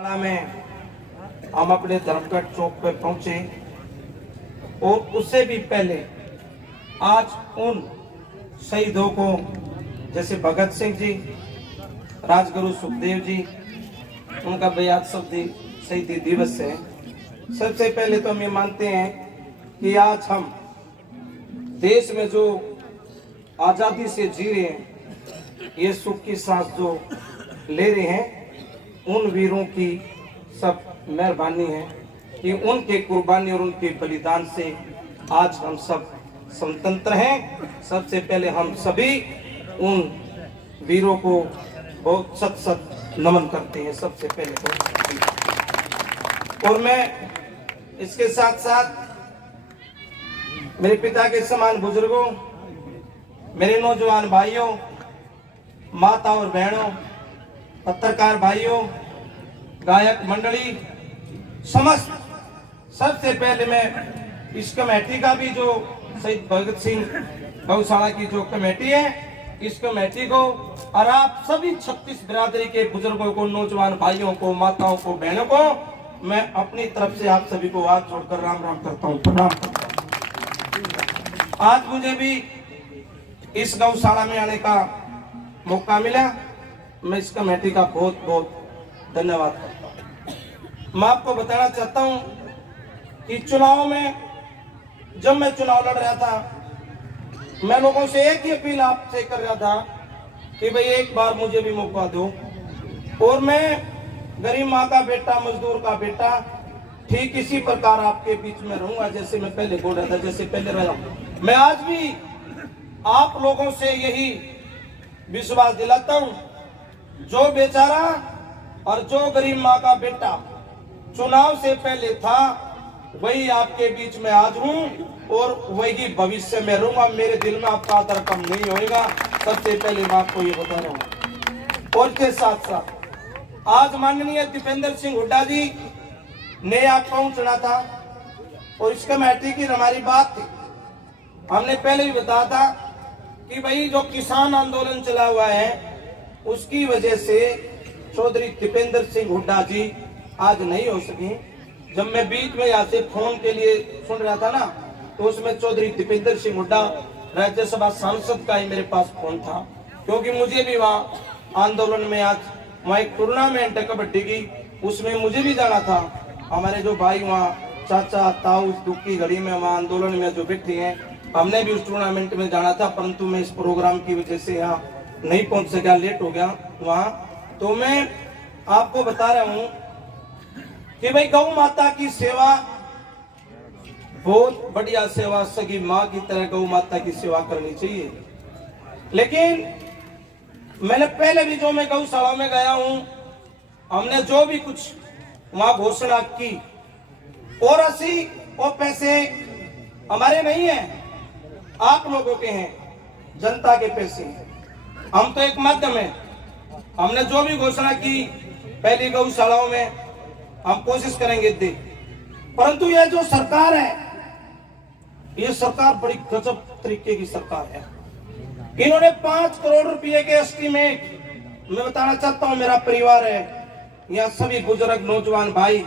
में हम अपने धर्मगढ़ चौक पे पहुंचे और उससे भी पहले आज उन शहीदों को जैसे भगत सिंह जी, राजगुरु सुखदेव जी, उनका बेयाद शहीदी दिवस है। सबसे पहले तो हम ये मानते हैं कि आज हम देश में जो आजादी से जी रहे हैं, ये सुख की सांस जो ले रहे हैं, उन वीरों की सब मेहरबानी है कि उनके कुर्बानी और उनके बलिदान से आज हम सब स्वतंत्र हैं। सबसे पहले हम सभी उन वीरों को बहुत सत सत नमन करते हैं सबसे पहले तो। और मैं इसके साथ साथ मेरे पिता के समान बुजुर्गों, मेरे नौजवान भाइयों, माता और बहनों, पत्रकार भाइयों, गायक मंडली, समस्त सबसे पहले मैं इस कमेटी का भी जो शहीद भगत सिंह गौशाला की जो कमेटी है, इस कमेटी को और आप सभी 36 बिरादरी के बुजुर्गों को, नौजवान भाइयों को, माताओं को, बहनों को मैं अपनी तरफ से आप सभी को हाथ जोड़कर राम राम करता हूँ, प्रणाम करता हूँ। आज मुझे भी इस गौशाला में आने का मौका मिला, मैं इस कमेटी का बहुत बहुत धन्यवाद करता हूँ। मैं आपको बताना चाहता हूँ कि चुनाव में जब मैं चुनाव लड़ रहा था, मैं लोगों से एक ही अपील आपसे कर रहा था कि भाई एक बार मुझे भी मौका दो और मैं गरीब माँ का बेटा, मजदूर का बेटा, ठीक इसी प्रकार आपके बीच में रहूंगा जैसे मैं पहले बोल रहा था, जैसे पहले रहा हूं। मैं आज भी आप लोगों से यही विश्वास दिलाता हूं, जो बेचारा और जो गरीब माँ का बेटा चुनाव से पहले था, वही आपके बीच में आज हूं और वही भविष्य में रहूंगा। मेरे दिल में आपका आदर कम नहीं होगा, सबसे पहले मैं आपको ये बता रहा हूं। और इसके साथ साथ आज माननीय दीपेंद्र सिंह हुड्डा जी ने आपको चुना था और इस कमेटी की हमारी बात थी, हमने पहले भी बताया था कि भाई जो किसान आंदोलन चला हुआ है, उसकी वजह से चौधरी दीपेंद्र सिंह हुड्डा जी आज नहीं हो सके। जब मैं बीच में यहाँ से फोन के लिए सुन रहा था ना, तो उसमें चौधरी दीपेंद्र सिंह हुड्डा राज्यसभा सांसद का ही मेरे पास फोन था, क्योंकि मुझे भी वहाँ आंदोलन में आज वहाँ एक टूर्नामेंट है कबड्डी की, उसमें मुझे भी जाना था। हमारे जो भाई वहाँ चाचा ताऊ दुख की घड़ी में वहाँ आंदोलन में जो बैठे हैं, हमने भी उस टूर्नामेंट में जाना था, परंतु मैं इस प्रोग्राम की वजह से यहाँ नहीं पहुंच सका, लेट हो गया वहाँ। तो मैं आपको बता रहा हूँ कि भाई गौ माता की सेवा बहुत बढ़िया सेवा, सगी माँ की तरह गौ माता की सेवा करनी चाहिए। लेकिन मैंने पहले भी जो मैं गौशाला में गया हूं, हमने जो भी कुछ वहां घोषणा की, और अस्सी वो पैसे हमारे नहीं है, आप लोगों के हैं, जनता के पैसे हैं। हम तो एक माध्यम है। हमने जो भी घोषणा की पहली गौशालाओं में, हम कोशिश करेंगे दे। परंतु ये जो सरकार है, ये सरकार बड़ी गजब तरीके की सरकार है। इन्होंने 5 करोड़ रुपए के एस्टीमेट, मैं बताना चाहता हूं, मेरा परिवार है, यहाँ सभी बुजुर्ग, नौजवान भाई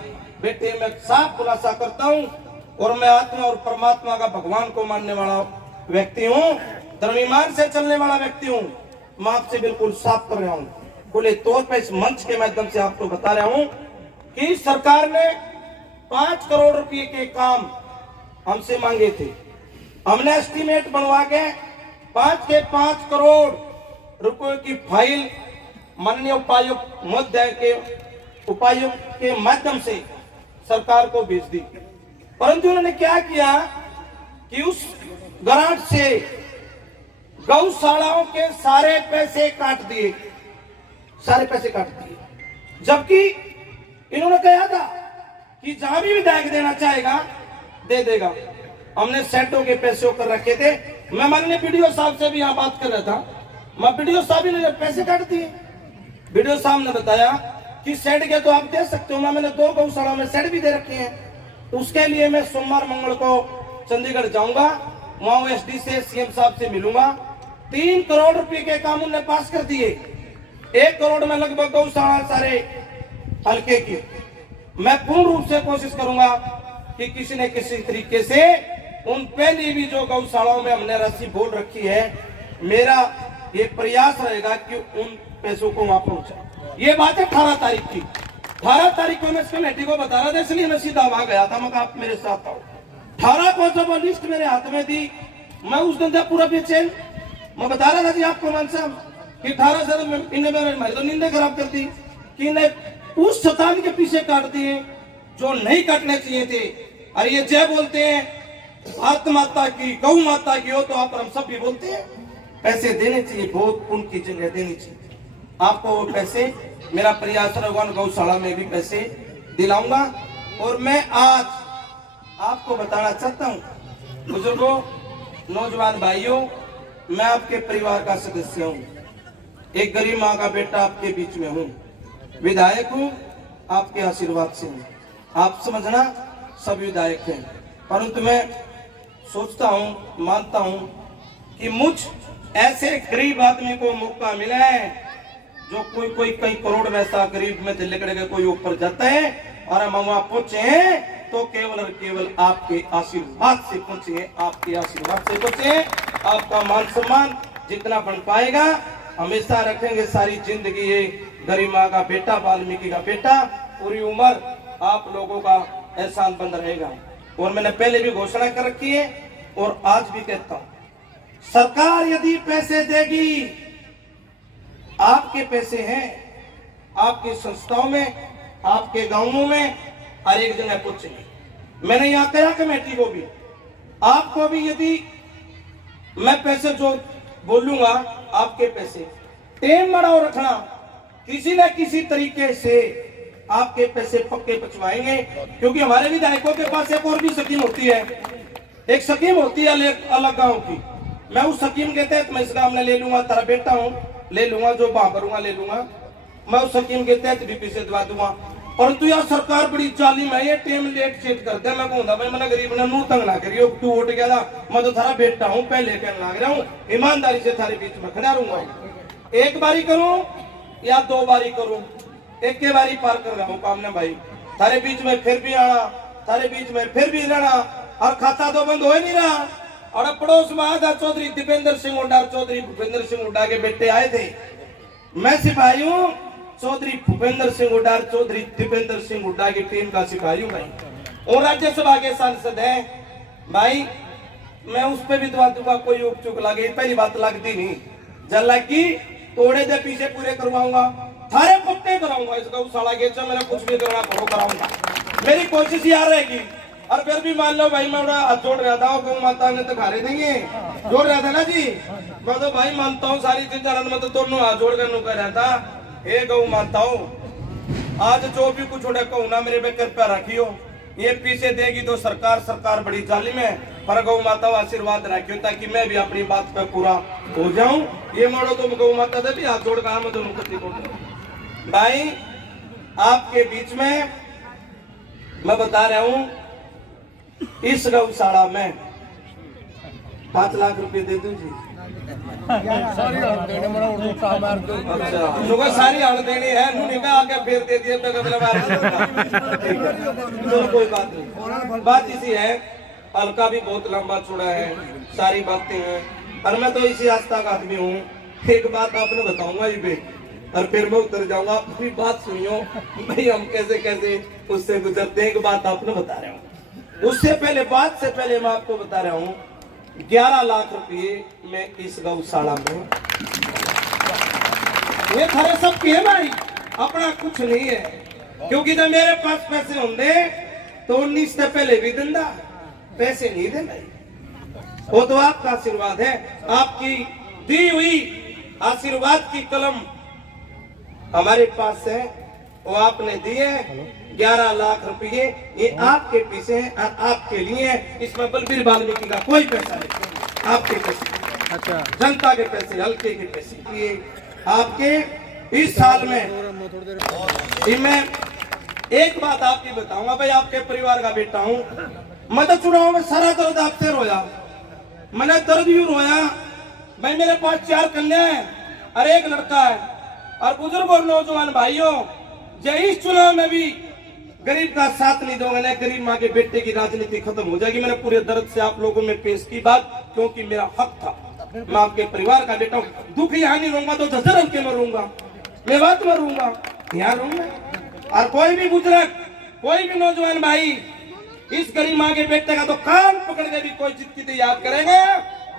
बेटे, मैं साफ खुलासा करता हूं, और मैं आत्मा और परमात्मा का, भगवान को मानने वाला व्यक्ति हूं, धर्म ईमान से चलने वाला व्यक्ति हूं। मैं आपसे बिल्कुल साफ कर रहा हूं, खुले तौर पर इस मंच के माध्यम से आपको बता रहा हूं कि सरकार ने 5 करोड़ रुपए के काम हमसे मांगे थे। हमने एस्टीमेट बनवा के 5 करोड़ रुपए की फाइल माननीय उपायुक्त महोदय के उपायुक्त के माध्यम से सरकार को भेज दी। परंतु उन्होंने क्या किया कि उस ग्रांट से गौशालाओं के सारे पैसे काट दिए, सारे पैसे काट दिए। जबकि इन्होंने कहा था कि जहां भी विधायक देना चाहेगा दे देगा। हमने सेटों के पैसे कर रखे थे। मैं माननीय वीडियो साहब से भी यहाँ बात कर रहा था, मैं वीडियो साहब ने पैसे काट दिए। वीडियो साहब ने बताया कि सेट के तो आप दे सकते हो, मैंने 2 गौशाला में सेट भी दे रखे हैं। उसके लिए मैं सोमवार मंगल को चंडीगढ़ जाऊंगा, वहां एसडी से, सीएम साहब से मिलूंगा। 3 करोड़ रुपए के काम उन्होंने पास कर दिए। 1 करोड़ में लगभग गौशाला सारे हल्के की। मैं पूर्ण रूप से कोशिश करूंगा कि किसी न किसी तरीके से उन पहले भी जो गौशालाओं में हमने रस्सी बोल रखी है, मेरा ये प्रयास रहेगा कि उन पैसों को वहां पहुंचाए। ये बात है 18 तारीख की। 18 तारीख को मैं इस कमेटी को बता रहा था, इसलिए मैं सीधा वहां गया था। मैं आप मेरे साथ आओ। 18 को जब वो लिस्ट मेरे हाथ में दी, मैं उस दिन था पूरा बेचैन। मैं बता रहा था जी आपको मान साहब कि 18 से इन्हें मेरी तो नींदें खराब कर दी कि इन्हें उस शतान के पीछे काट दिए जो नहीं काटने चाहिए थे। और ये जय बोलते हैं भारत माता की, गौ माता की हो, तो आप हम सब भी बोलते हैं पैसे देने चाहिए, बहुत उनकी जगह देनी चाहिए आपको वो पैसे। मेरा प्रयास रहेगा गौशाला में भी पैसे दिलाऊंगा। और मैं आज आपको बताना चाहता हूं बुजुर्गों, नौजवान भाइयों, मैं आपके परिवार का सदस्य हूं, एक गरीब माँ का बेटा आपके बीच में हूं, विधायक हूं, आपके आशीर्वाद से हूं। आप समझना सब विधायक हैं, परंतु मैं सोचता हूं, मानता हूं कि मुझ ऐसे गरीब आदमी को मौका मिला है जो कोई कई करोड़ वैसा गरीब में से लेकर के कोई ऊपर जाता है, और हम वहां पहुंचे हैं तो केवल और केवल आपके आशीर्वाद से पहुंचे हैं, आपके आशीर्वाद से पहुंचे हैं। आपका मान सम्मान जितना बन पाएगा हमेशा रखेंगे, सारी जिंदगी। ये गरीब माँ का बेटा, वाल्मीकि का बेटा, पूरी उम्र आप लोगों का एहसान बंद रहेगा। और मैंने पहले भी घोषणा कर रखी है और आज भी कहता हूं, सरकार यदि पैसे देगी, आपके पैसे हैं, आपकी संस्थाओं में, आपके गांवों में हर एक जगह पहुंचेंगे। मैंने यहां कहा कमेटी को भी, आपको भी यदि मैं पैसे जो बोलूंगा, आपके पैसे टेम बढ़ाओ रखना, किसी न किसी तरीके से आपके पैसे पक्के पहुंचवाएंगे। क्योंकि हमारे विधायकों के पास एक और भी स्कीम होती है, एक स्कीम होती है अलग गांव की। मैं उस स्कीम के तहत मैं इस गांव में ले लूंगा, तेरा बेटा हूं, ले लूंगा, जो बाबरूंगा ले लूंगा, मैं उस स्कीम के तहत भी पैसे दिवा दूंगा। परंतु यार सरकार बड़ी जालिम है, ये टेम लेट चेट करते हैं। मैं कहूंगा भाई मैंने गरीब ने नू तंग ना करियो, तू उठ गया था, मैं तो थारा बेटा हूं, पहले कहने लग रहा हूं, ईमानदारी से थारे बीच में खड़ा रहूंगा। एक बारी करूं या 2 बारी करूं, एक के बारी पार कर रहा हूं काम ने भाई, थारे बीच में फिर भी आना, थारे बीच में फिर भी रहना, और खाता तो बंद हो ही नहीं रहा। और पड़ोस में आया था चौधरी दीपेंद्र सिंह हुड्डा, चौधरी भूपेंद्र सिंह हुड्डा के बेटे आए थे। मैं सिपाही हूं, चौधरी भूपेंद्र सिंह हुड्डा, चौधरी दीपेंद्र सिंह हुड्डा की टीम का सिपाही हूं भाई, और राज्यसभा के सांसद है भाई। मैं उस पर भी दवा दूंगा, कोई उपचुक लगे, पहली बात लगती नहीं, जल लगी तोड़े दे पीछे पूरे करवाऊंगा, थारे पट्टे कराऊंगा, इस गौशाला के मेरा कुछ भी करना करो कराऊंगा, मेरी कोशिश यार रहेगी। और फिर भी मान लो भाई मैं हाथ जोड़ रहा था, गौ माता ने तो खारे देंगे, जोड़ रहा था ना जी, मैं तो भाई मानता हूँ सारी चीजें, मैं तो दोनों हाथ जोड़ कर कह रहा था, हे गौ माताओं, आज जो भी कुछ उड़े कहूँ ना, मेरे पे कृपया रखियो। ये पीछे देगी तो सरकार बड़ी जालिम है, पर गौ माता आशीर्वाद रखियो ताकि मैं भी अपनी बात पे पूरा हो जाऊं। ये मानो तो गौ माता दे भी हाथ जोड़ कर मैं दोनों को भाई आपके बीच में मैं बता रहा हूं, इस गौशाला में 5 लाख रुपए दे दूं जी। अच्छा, सारी हड़ देनी है, नहीं आगे फेर दे दिए तो कोई बात नहीं। बात इसी है, हल्का भी बहुत लंबा चौड़ा है, सारी बातें हैं, और मैं तो इसी आस्था का आदमी हूँ। एक बात आपने बताऊंगा जी पे, और फिर मैं उतर जाऊंगा, पूरी बात सुनियो भाई, हम कैसे कैसे उससे गुजरते हैं। एक बात आपने बता रहा हूँ, उससे पहले, बात से पहले मैं आपको बता रहा हूँ, 11 लाख रुपये में इस गौशाला में, ये थारे सब के है भाई, अपना कुछ नहीं है। क्योंकि जब मेरे पास पैसे होंगे तो 19 से पहले भी दिंदा, पैसे नहीं दे भाई, वो तो आपका आशीर्वाद है, आपकी दी हुई आशीर्वाद की कलम हमारे पास है, वो आपने दिए 11 लाख रुपये, ये आपके पीछे हैं और आपके लिए है। इसमें बलबीर वाल्मीकि का कोई पैसा नहीं, आपके पैसे, अच्छा, जनता के पैसे, हल्के के पैसे, ये आपके इस साल में। मैं एक बात आपकी बताऊंगा भाई, आपके परिवार का बेटा हूं मैं, तो चुनाव में सारा दर्द आपसे रोया, मैंने दर्द यूं रोया भाई। मेरे पास 4 कन्या है और 1 लड़का है, और बुजुर्ग और नौजवान भाइयों, जो इस चुनाव में भी गरीब का साथ नहीं दोगे ना, गरीब माँ के बेटे की राजनीति खत्म हो जाएगी। मैंने पूरे दर्द से आप लोगों में पेश की बात, क्योंकि मेरा हक था। मैं आपके परिवार का बेटा हूँ। दुख यहाँ नहीं रहूंगा तो झज्जर के मरूंगा, मैं बात मरूंगा, यहाँ रहूंगा। और कोई भी बुजुर्ग, कोई भी नौजवान भाई इस गरीब माँ के बेटे का तो कान पकड़ के भी कोई जिंदगी याद करेंगे।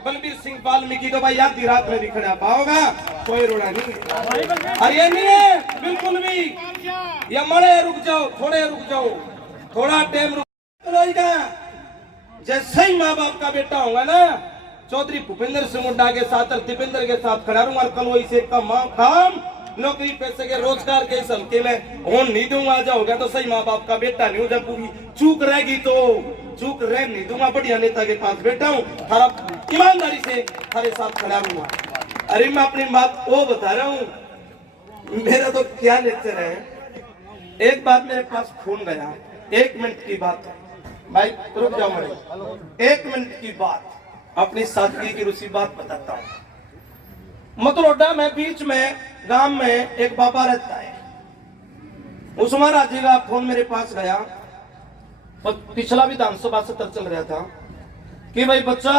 बलबीर सिंह वाल्मीकि तो भाई आधी रात में भी खड़ा पाओगा, कोई रोड़ा नहीं है। और ये नहीं है बिल्कुल भी, ये मरे रुक जाओ, थोड़े रुक जाओ, थोड़ा टाइम रुक जैसे ही माँ बाप का बेटा होगा ना, चौधरी भूपेंद्र सिंह हुड्डा के साथ और दीपेंद्र के साथ खड़ा रहूंगा। कल वही से काम नौकरी पैसे के रोजगार के इस हल्के में होन नहीं दूंगा। जा हो गया तो सही माँ बाप का बेटा नहीं हूं। जब पूरी चूक रहेगी तो चूक रह नहीं दूंगा। बढ़िया नेता के पास बैठा हूँ, थारा ईमानदारी से थारे साथ खड़ा रहूंगा। अरे मैं अपनी बात वो बता रहा हूँ, मेरा तो क्या लेक्चर है। एक बार मेरे पास फोन गया, 1 मिनट की बात है भाई, रुक जाओ मेरे, 1 मिनट की बात, अपनी सादगी की रूसी बात बताता हूँ। मतरोडा में बीच में गांव में एक बाबा रहता है, उस महाराज जी का फोन मेरे पास गया और पिछला विधानसभा सत्र चल रहा था कि भाई बच्चा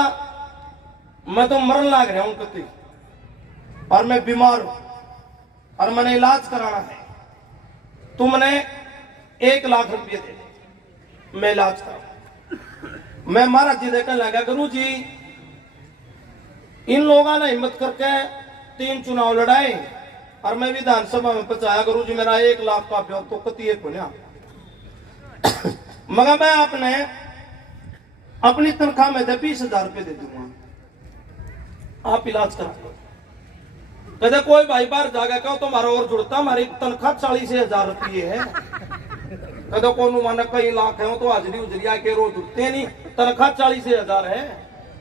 मैं तो मरन लाग रहा हूं कति, और मैं बीमार हूं और मैंने इलाज कराना है, तुमने 1 लाख रुपये दे, मैं इलाज कराऊं। मैं महाराज जी देखने लगा, गुरु जी इन लोगों ने हिम्मत करके 3 चुनाव लड़ाए और मैं विधानसभा में पहुंचाया। गुरु जी मेरा 1 लाख का ब्याह तो कति पुण्या, मगर मैं आपने अपनी तनख्वाह में 20,000 रुपये दे दूंगा, आप इलाज करा। कहते कोई भाई बाहर जागा कहो तुम्हारा और जुड़ता, हमारी तनख्वाह 40,000 रुपये है। कहते कौन माना कई लाख है तो हाजरी उजरिया के रोज जुड़ते नहीं, तनख्वाह 40,000 है।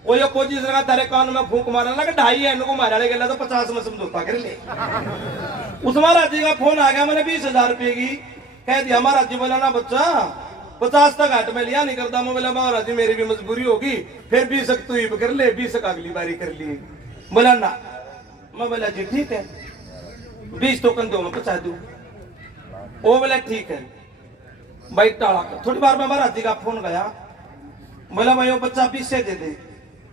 वो ये कोई चीज तेरे कान में फूंक मारने लगा, 2.5 है इनको मारे गया तो 50 में समझौता कर ले। उस महाराज जी का फोन आ गया, मैंने 20,000 रुपये की कह दिया। महाराज जी बोला ना बच्चा 50 तक घाट में लिया नहीं करता। मैं बोला महाराज जी मेरी भी मजबूरी होगी, फिर 20 तू ही कर ले, 20 अगली बारी कर ली। बोला ना, मैं बोला जी ठीक है 20 टोकन दो मैं पहुंचा दू। वो बोला ठीक है भाई टाला। थोड़ी बार में महाराज जी का फोन गया, बोला भाई वो बच्चा 20 से दे दे।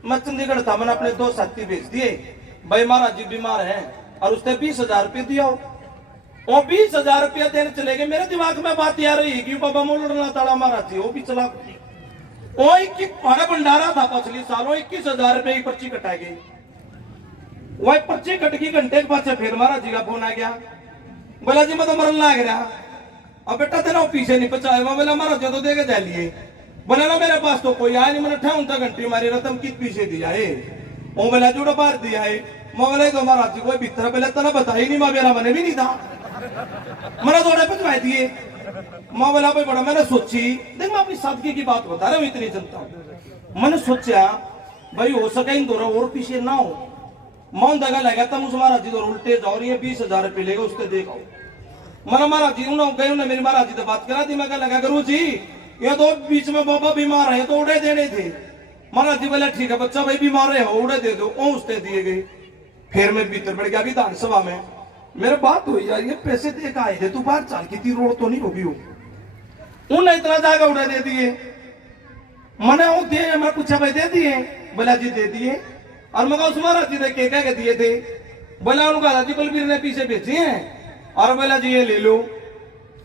मैं चंडीगढ़ था, मैंने अपने 2 साथी भेज दिए, भाई महाराज जी बीमार है और उसने 20,000 रुपये दिया। वो 20,000 रुपया देने चले गए। मेरे दिमाग में बात आ रही है कि बाबा मोलना ताड़ा महाराज जी वो भी चला। वो 21 भंडारा था पिछले साल, 21,000 रुपये की पर्ची कटा गई। वही पर्ची कट गई, घंटे के बाद से फिर महाराज जी का फोन आ गया, बोला जी मैं तो मरन लाग रहा, अब बेटा तेरा पीछे नहीं पहुंचाया। मैं बोला महाराज जी तो देके जा लिए। बोला ना मेरे पास तो कोई आया नहीं, मैंने 58 घंटे मारी रतम किस पीछे दिया है। वो बोला जुड़ा बाहर दिया है। मैं बोला तो महाराज जी कोई भीतर पहले तना बता ही नहीं, मैं मेरा मैंने भी नहीं था, मैंने थोड़े पहुंचवाए दिए। मैं बोला भाई बड़ा, मैंने सोची देख मैं अपनी सादगी की बात बता रहा हूँ, इतनी जनता हूँ। मैंने सोचा भाई हो सके इन दोनों और पीछे ना हो। मैं दगा लगा तब उस महाराज जी तो उल्टे जाओ, ये 20,000 रुपये लेगा उसके देखो। मैंने महाराज जी गए, उन्हें मेरी महाराज जी से बात करा दी। मैं क्या लगा गुरु जी ये तो बीच में बाबा बीमार है तो उड़े देने थे। महाराज जी बोला ठीक है बच्चा भाई बीमार है उड़े दे दो, उसने दिए गए। फिर मैं भीतर बढ़ गया विधानसभा में, मेरे बात हुई यार ये पैसे दे आए थे, तू बाहर चाल की थी रोड तो नहीं होगी। उन्हें इतना जागा उड़े दे दिए। मैंने वो दिए, मैं पूछा भाई दे दिए? बोला जी दे दिए। और मैं उस महाराज जी ने क्या दिए थे? बोला उनका राजी बलबीर ने पीछे भेजे हैं। और बोला जी ये ले लो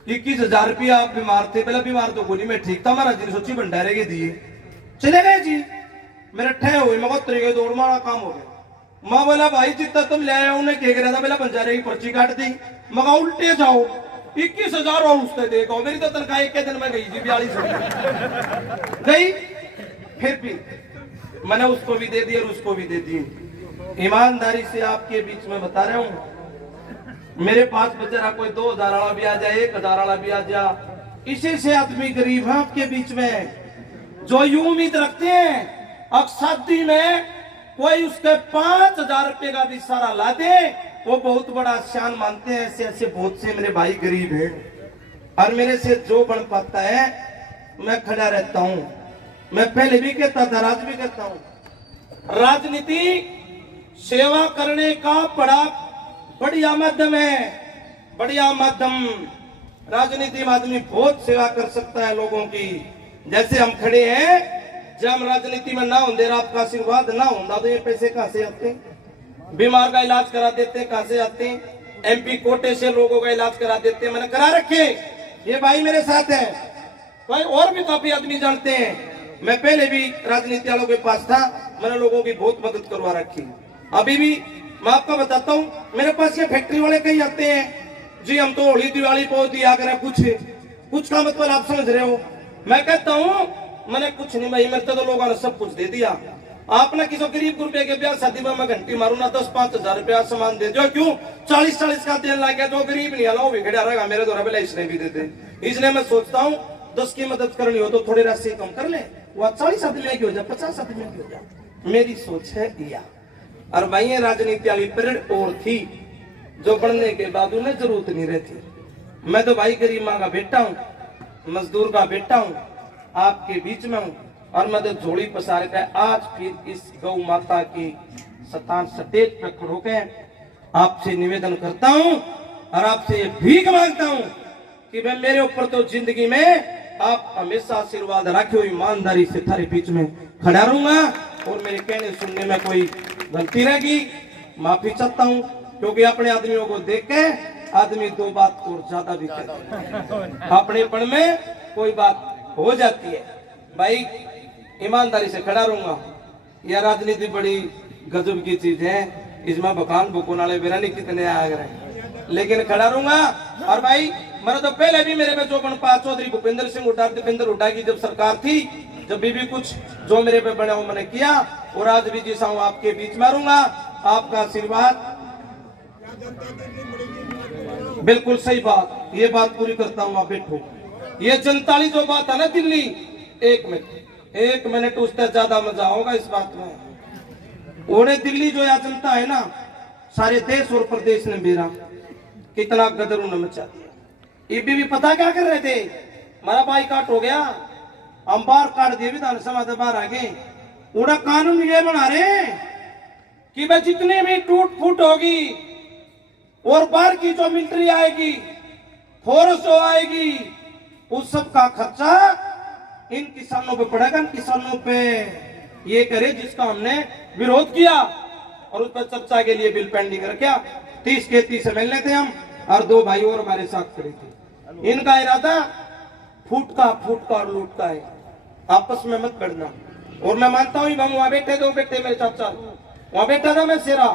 21,000 रुपया। आप बीमार थे? बोला बीमार तो गोली में ठीक था, महाराज जी ने सोची भंडारे के दिए, चले गए जी। मेरे ठह हुए, मैं तरीके दौड़ मारा काम हो गया। मैं बोला भाई जितना तुम ले आया उन्हें कह रहा था, बोला बंजारे की पर्ची काट दी। मगा उल्टे जाओ 21,000 और उसने देखो, मेरी तो तनख्वाह 1 दिन में गई जी 42 गई। फिर भी मैंने उसको भी दे दिया और उसको भी दे दिए। ईमानदारी से आपके बीच में बता रहा हूं, मेरे पास बेचारा कोई 2,000 वाला भी आ जाए, 1,000 वाला भी आ जाए, इसी से आदमी गरीब है आपके बीच में। जो यूं उम्मीद रखते हैं अब शादी में कोई उसके 5,000 रुपये का भी सारा ला दे, वो बहुत बड़ा शान मानते हैं। ऐसे ऐसे बहुत से मेरे भाई गरीब हैं और मेरे से जो बन पाता है मैं खड़ा रहता हूं। मैं पहले भी कहता था, आज भी कहता हूं, राजनीति सेवा करने का बड़ा बढ़िया माध्यम है, बढ़िया माध्यम। राजनीति में आदमी बहुत सेवा कर सकता है लोगों की। जैसे हम खड़े हैं, जब हम राजनीति में ना होंगे, आपका आशीर्वाद ना होता तो ये पैसे कहां से आते? बीमार का इलाज करा देते कहां से आते? MP कोटे से लोगों का इलाज करा देते, मैंने करा रखे। ये भाई मेरे साथ है, भाई और भी काफी आदमी जानते हैं। मैं पहले भी राजनीति वालों के पास था, मैंने लोगों की बहुत मदद करवा रखी। अभी भी मैं आपको बताता हूँ, मेरे पास ये फैक्ट्री वाले कई आते हैं जी, हम तो होली दिवाली पहुंच दिया करें, कुछ का मतलब आप समझ रहे हो। मैं कहता हूँ मैंने कुछ नहीं भाई, मेरे तो लोगों ने सब कुछ दे दिया। आपने किसी गरीब रुपए के ब्याह शादी में मैं घंटी मारू ना 10-5 हजार रुपया सामान दे दो, क्यों 40-40 का तेल ला गया, जो गरीब नहीं आला वो भी खड़ा रहेगा, मेरे द्वारा पहले इसने भी देते। इसलिए मैं सोचता हूँ 10 की मदद करनी हो तो थोड़ी राशि कम कर ले, वह 40 आदमी की हो जाए, 50 आदमी की हो जाए। मेरी सोच है दिया। और भाई ये राजनीति वाली पीरियड और थी जो बढ़ने के बाद उन्हें जरूरत नहीं रहती। मैं तो भाई गरीब माँ का बेटा हूँ, मजदूर का बेटा हूँ, आपके बीच में हूँ, और मैं तो झोली पसार कर आज फिर इस गौ माता की सतान स्टेज पर खड़ो के आपसे निवेदन करता हूँ और आपसे भीख मांगता हूँ कि भाई मेरे ऊपर तो जिंदगी में आप हमेशा आशीर्वाद रखे हो, ईमानदारी से थारे बीच में खड़ा रहूंगा, और मेरे कहने सुनने में कोई गलती रहेगी माफी चाहता हूँ, क्योंकि अपने आदमियों को देख के आदमी दो बात और ज्यादा भी कहता है, अपनेपन में कोई बात हो जाती है। भाई ईमानदारी से खड़ा रहूंगा। यह राजनीति बड़ी गजब की चीज है, इसमें बखान बुकोन वाले बेरा नहीं कितने आ गए, लेकिन खड़ा रहूंगा। और भाई मैंने तो पहले भी मेरे पे जो बनपा चौधरी भूपेंद्र सिंह हुड्डा, दीपेंद्र हुड्डा की जब सरकार थी, जब भी कुछ जो मेरे पे बने वो मैंने किया, और आज भी जैसा हूँ आपके बीच में रहूंगा। आपका आशीर्वाद, बिल्कुल सही बात, ये बात पूरी करता हूँ, आप बैठो। ये जनता वाली जो बात है ना दिल्ली, 1 मिनट उससे ज्यादा मजा होगा इस बात में। उन्हें दिल्ली जो या जनता है ना, सारे देश और प्रदेश ने मेरा कितना गदर उन्हें मचा दिया। ये भी पता क्या कर रहे थे, हमारा बाईकाट हो गया, हम बाहर काट दिए, विधानसभा से बाहर आ गए। उन्हें कानून ये बना रहे कि भाई जितनी भी टूट फूट होगी और बाहर की जो मिलिट्री आएगी, फोर्स आएगी, उस सब का खर्चा इन किसानों पे पड़ेगा। इन किसानों पे ये करे जिसका हमने विरोध किया, और उस पर चर्चा के लिए बिल पेंडिंग रखा। 30 के 30 मिलने थे हम, और 2 भाई और हमारे साथ खड़े थे। इनका इरादा फूट का और लूट का है, आपस में मत लड़ना। और मैं मानता हूँ वहां बैठे 2 बेटे मेरे चाचा, वहां बैठा था मैं सेरा।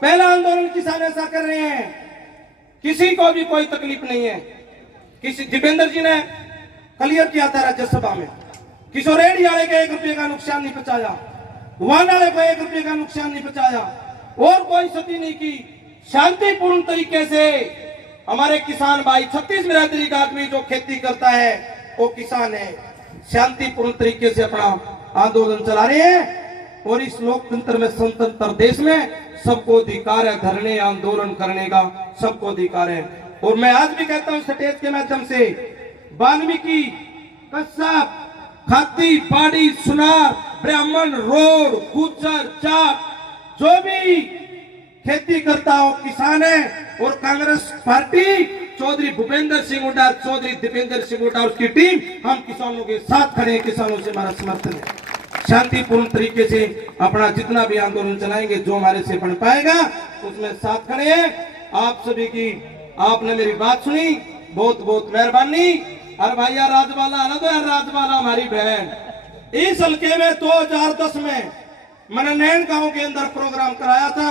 पहला आंदोलन किसान ऐसा कर रहे हैं, किसी को भी कोई तकलीफ नहीं है। किसी दीपेंद्र जी ने क्लियर किया था राज्यसभा में, किसी रेडी वाले का 1 रुपये का नुकसान नहीं पहुंचाया, वाहन वाले को 1 रुपये का नुकसान नहीं पहुंचाया, और कोई क्षति नहीं की। शांतिपूर्ण तरीके से हमारे किसान भाई, 36 बिरादरी का आदमी जो खेती करता है वो किसान है, शांतिपूर्ण तरीके से अपना आंदोलन चला रहे हैं। और इस लोकतंत्र में, स्वतंत्र देश में सबको अधिकार है धरने आंदोलन करने का, सबको अधिकार है। और मैं आज भी कहता हूं स्टेज के माध्यम से, वाल्मीकि, कश्यप, खाती, पाड़ी, सुनार, ब्राह्मण, रोड, गुज्जर, जाट, जो भी खेती करता हो किसान है। और कांग्रेस पार्टी, चौधरी भूपेंद्र सिंह हुड्डा, चौधरी दीपेंद्र सिंह हुड्डा, उसकी टीम, हम किसानों के साथ खड़े हैं, किसानों से हमारा समर्थन है। शांतिपूर्ण तरीके से अपना जितना भी आंदोलन चलाएंगे, जो हमारे से बन पाएगा उसमें साथ खड़े हैं। आप सभी की, आपने मेरी बात सुनी, बहुत बहुत मेहरबानी। और भैया राजबाला आना तो यार, राजबाला हमारी बहन, इस हल्के में 2010 में मैंने नैन गांव के अंदर प्रोग्राम कराया था।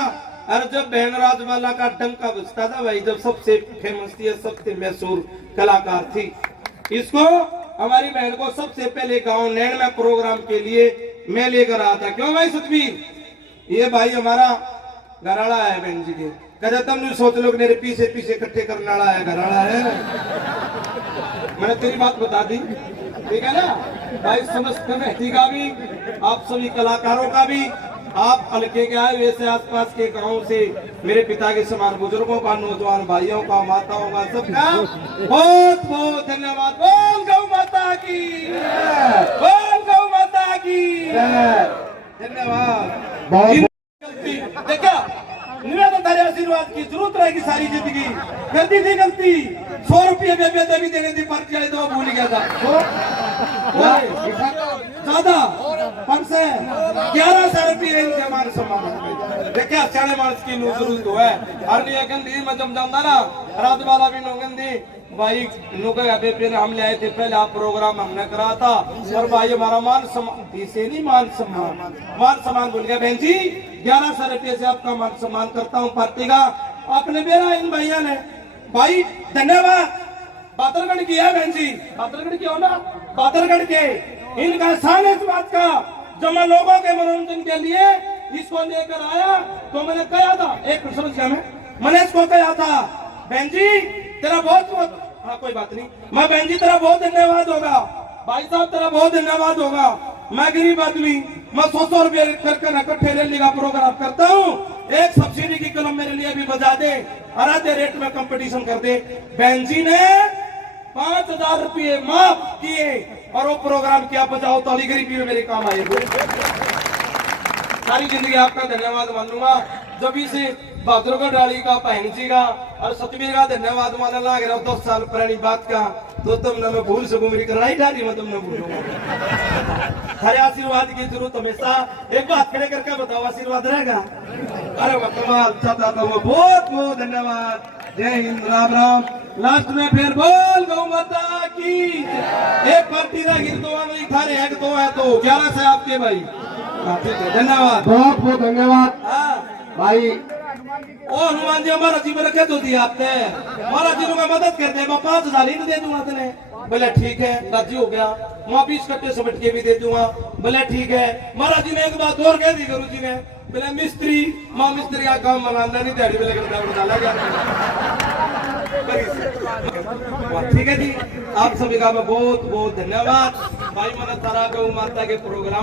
और जब बहन राजबाला का डंका बजता था भाई, जब सबसे फेमस थी, सबसे मशहूर कलाकार थी, इसको हमारी बहन को सबसे पहले गांव नैन में प्रोग्राम के लिए मैं लेकर आया था। क्यों भाई सतबीर, ये भाई हमारा घराड़ा है बहन जी के, कहते तुम नहीं सोच लो मेरे पीछे पीछे इकट्ठे करने वाला है, घराड़ा है। मैंने तेरी बात बता दी, ठीक है ना भाई। समस्त कमेटी का भी, आप सभी कलाकारों का भी, आप हल्के के आए वैसे आसपास के गांव से मेरे पिता के समान बुजुर्गों का, नौजवान भाइयों का, माताओं का, सबका बहुत बहुत धन्यवाद। बोल गौ माता की, बोल गौ माता की धन्यवाद। देखा, निवेदन थारे आशीर्वाद की जरूरत रहेगी सारी जिंदगी। कर दी थी गलती, 100 रुपये बेबे देवी देने थी पर्ची वाले तो भूल गया था ज्यादा 1100 रुपये मान सम्मान देखिए सियाने मानस की जरूरत तो है हर नहीं गंदी मैं जम जाता ना रात वाला भी नो गंदी भाई नुका बेबे ने हम ले आए थे पहले आप प्रोग्राम हमने करा था और भाई हमारा मान सम्मान इसे नहीं मान सम्मान बोल गया बहन जी 1100 रुपये से आपका मान सम्मान करता हूँ पार्टी का आपने मेरा इन भैया ने भाई धन्यवाद बादरगढ़ की है बहन जी बादरगढ़ की हो ना बादरगढ़ के इनका एहसान इस बात का जो मैं लोगों के मनोरंजन के लिए इसको लेकर आया तो मैंने कहा था एक प्रश्न में मैंने इसको कहा था बहन जी तेरा बहुत हाँ कोई बात नहीं मैं बहन जी तेरा बहुत धन्यवाद होगा भाई साहब तेरा बहुत धन्यवाद होगा मैं गरीब आदमी मैं 100 रुपये करके इकट्ठे रैली का प्रोग्राम करता हूँ एक सब्सिडी की कलम मेरे लिए भी बजा दे और आधे रेट में कंपटीशन कर दे बहन जी ने 5000 रुपये माफ किए और वो प्रोग्राम किया बजाओ ताली गरीबी में मेरे काम आए सारी जिंदगी आपका धन्यवाद मानूंगा जब इसे बहादुरगढ़ डाली का बहन जी का और सतबीर का धन्यवाद मानने लग रहा 10 साल पुरानी बात का तो तुम न मैं भूल सकूं मेरी कराई डाली मैं तुम न भूलूंगा हरे आशीर्वाद की जरूरत हमेशा एक बात खड़े करके बताओ आशीर्वाद रहेगा अरे वाह कमाल चाहता था वो बहुत बहुत धन्यवाद जय हिंद राम राम लास्ट में फिर बोल गौ माता की एक पार्टी का गिर दो नहीं थारे है तो है तो 11 से आपके भाई ठीक है धन्यवाद बहुत बहुत धन्यवाद हाँ भाई ओ हनुमान जी हमारा जीवन रखे तो दिया आपने हमारा जीवन का मदद करते हैं मैं 5000 ही दे दूंगा तेने बोले ठीक है राजी हो गया मैं 20 कट्टे समझ के भी दे दूंगा बोले ठीक है महाराज जी ने एक बात और कह दी गुरु जी ने बोले मिस्त्री माँ मिस्त्री का काम मंगाना नहीं दिहाड़ी में लगता डाला ठीक है जी आप सभी का मैं बहुत बहुत धन्यवाद भाई मन तारा गौ माता के प्रोग्राम